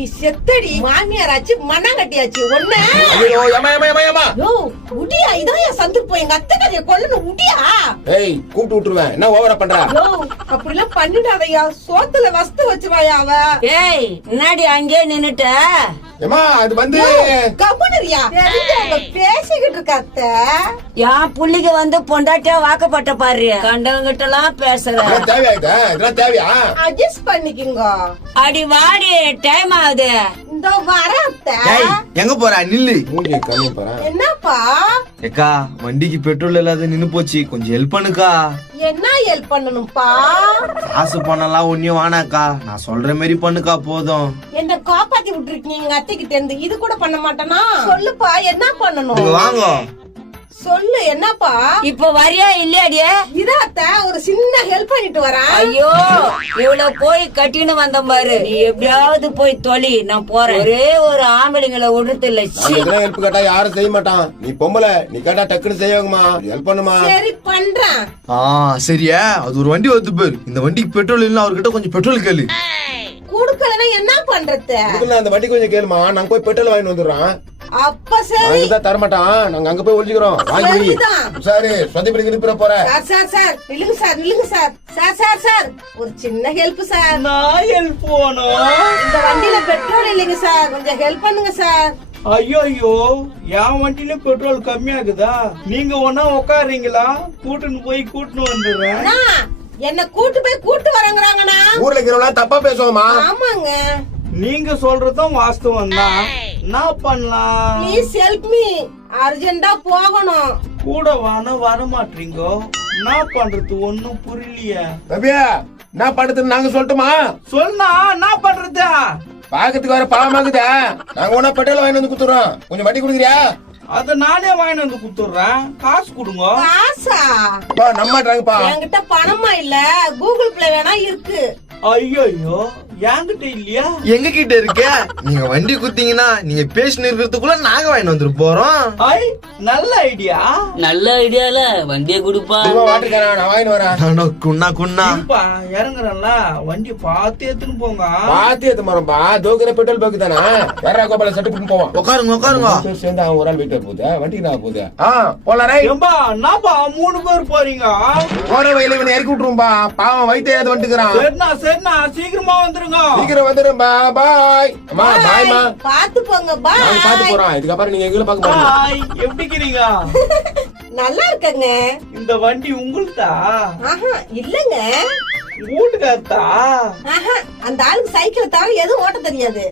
நீ செத்தடி மாமியாராச்சு மண்ணாங்கட்டியாச்சு ஒண்ணு உடியா இதான் சந்திருப்போம் எங்க அத்தை கதைய கொல்லணும் உடியா. ஏய் கூப்பிட்டு விட்டுருவேன் என்ன ஓவரா பண்ற? அப்படி எல்லாம் பண்ணிடாதையா சோத்துல வஸ்து வச்சிருவாயா அவ. ஏய் முன்னாடி அங்கே நின்னுட்ட ஏமா அது வந்து கபுனரியா பேசிக்கிட்டு இருக்க அத்தை. என் புள்ளிக்கு வந்து பொண்டாட்டியா வாக்கப்பட்ட பாரு கண்டவங்கிட்ட எல்லாம் பேசுற. தேவையா இதெல்லாம் தேவையா? அட்ஜஸ்ட் பண்ணிக்கோங்க. அடி வாடி டைம் ஆகுது. இந்த வர அத்தை. எங்க போற நில்லு. மூஞ்சி கம்மி பாரு. என்னப்பா ஏக்கா வண்டிக்கு பெட்ரோல் இல்லாத நின்னு போச்சு கொஞ்சம் ஹெல்ப் பண்ணுக்கா. என்ன ஹெல்ப் பண்ணணும்ப்பா? காசு பணம்லாம் ஒன்னும் வானாக்கா நான் சொல்ற மாதிரி பண்ணுக்கா போதும். என்ன காப்பாத்தி விட்டுருக்கீங்க எங்க அத்தை கிட்ட இருந்து இது கூட பண்ண மாட்டேனா? சொல்லுப்பா என்ன பண்ணணும்? வாங்க சொல்லு என்னப்பா? இப்ப வரியா இல்லையாடியே? இதாத்த ஒரு சின்ன ஹெல்ப் பண்ணிட்டு வரேன். ஐயோ இவ்வளவு போய் கட்டின்னு வந்த பாரு. நீ எப்படியாவது போய் தொலை நான் போறேன். ஒரே ஒரு ஆம்பளைங்களை விடுறது இல்ல. ஹெல்ப் கேட்டா யாரும் செய்ய மாட்டான். நீ பொம்பளை நீ கேட்டா டக்குன்னு செய்வாங்கம்மா. ஹெல்ப் பண்ணுமா? சரி பண்றேன். சரியா அது ஒரு வண்டி வந்து பேரு. இந்த வண்டிக்கு பெட்ரோல் இல்ல அவர்கிட்ட கொஞ்சம் பெட்ரோல் கேளு. குடுக்கலன்னா என்ன பண்றது? அந்த வண்டி கொஞ்சம் கேளுமா நாங்க போய் பெட்ரோல் வாங்கிட்டு வந்துடுறோம். அப்ப சரி தர மாட்டான் நாங்க அங்க போய் ஒழிச்சுக்கிறோம். சரி சொந்தப்படி திருப்பி போறேன். சார் சார் நில்லுங்க சார் நில்லுங்க சார். சார் சார் சார் ஒரு சின்ன ஹெல்ப் சார். நான் ஹெல்ப் போனோம். இந்த வண்டியில பெட்ரோல் இல்லைங்க சார் கொஞ்சம் ஹெல்ப் பண்ணுங்க சார். ஐயோ என் வண்டியில பெட்ரோல் கம்மியாகுதா? நீங்க ஒன்னா உட்காருங்களா? கூட்டுன்னு போய் கூட்டுன்னு வந்துடுறேன். என்ன கூட்டு போய் கூட்டு வரங்கறாங்கண்ணா. ஊர்ல இருக்கிறவங்க தப்பா பேசுவோமா? ஆமாங்க நீங்க சொல்றதும் வாஸ்தவம் தான். என்ன பண்ணலாம்? ப்ளீஸ் ஹெல்ப் மீ அர்ஜென்ட்டா போகணும். கூட வான வர மாட்டீங்க. என்ன பண்றது ஒண்ணும் புரியலையே. ரபியா நான் படுத்துன்னு நாங்க சொல்லட்டுமா? சொன்னா என்ன பண்றது? பாக்கிறதுக்கு வர பாவமாக்குதா? நாங்க ஒன்னா பெட்ரோல் வாங்கிட்டு வந்து குடுத்துறோம். கொஞ்சம் வட்டி கொடுக்குறியா? அத நானே வாங்கிட்டு வந்து குடுத்துறேன். காசு கொடுங்க. காசா? நம்மாட்டாங்கப்பா. என்கிட்ட பணமா இல்ல கூகுள் பிளே வேணா இருக்கு. ஐயோ என்கிட்ட இல்லையா? எங்க கிட்ட இருக்க? நீங்க வண்டி குடுத்தீங்கன்னா நீங்க பேசிட்டு இருக்கிறதுக்குள்ள நாங்க வாங்கிட்டு வந்துட்டு போறோம். ஐ நல்ல ஐடியா. நல்ல ஐடியால வண்டியை கொடுப்பா. நான் வாங்கிட்டு வரேன். குண்ணா குண்ணா இறங்குறேன்ல வண்டி பார்த்து எடுத்துன்னு போங்க. பாத்து ஏத்து மரம்பா தோக்குற பெட்ரோல் பங்கு தானே. வேற கோபால செட்டு பண்ணி போவோம். உட்காருங்க உட்காருங்க. சேர்ந்து அவன் ஒரு ஆள் வீட்டு போகுது வண்டிக்கு நான் போகுது. போலாம் ஏம்பா என்னப்பா 3 பேர் போறீங்க? போற வயல இவனை இறக்கி விட்டுரும்பா. பாவம் வயிற்று வந்துக்கிறான். சரிண்ணா சீக்கிரமா வந்துருங்க. சீக்கிரம் வந்துடும். பாய் அம்மா பாய்மா. பாத்து போங்க பாய். நாங்க பாத்து போறோம். இதுக்கப்புறம் நீங்க எங்களை பார்க்க மாட்டீங்க. ஹாய் எப்படி இருக்கீங்க? நல்லா இருக்கங்க. இந்த வண்டி உங்களுதா? இல்லங்க வீட்டுக்காரத்தா? அந்த ஆளுக்கு சைக்கிள் தவிர எதுவும் ஓட்ட தெரியாது.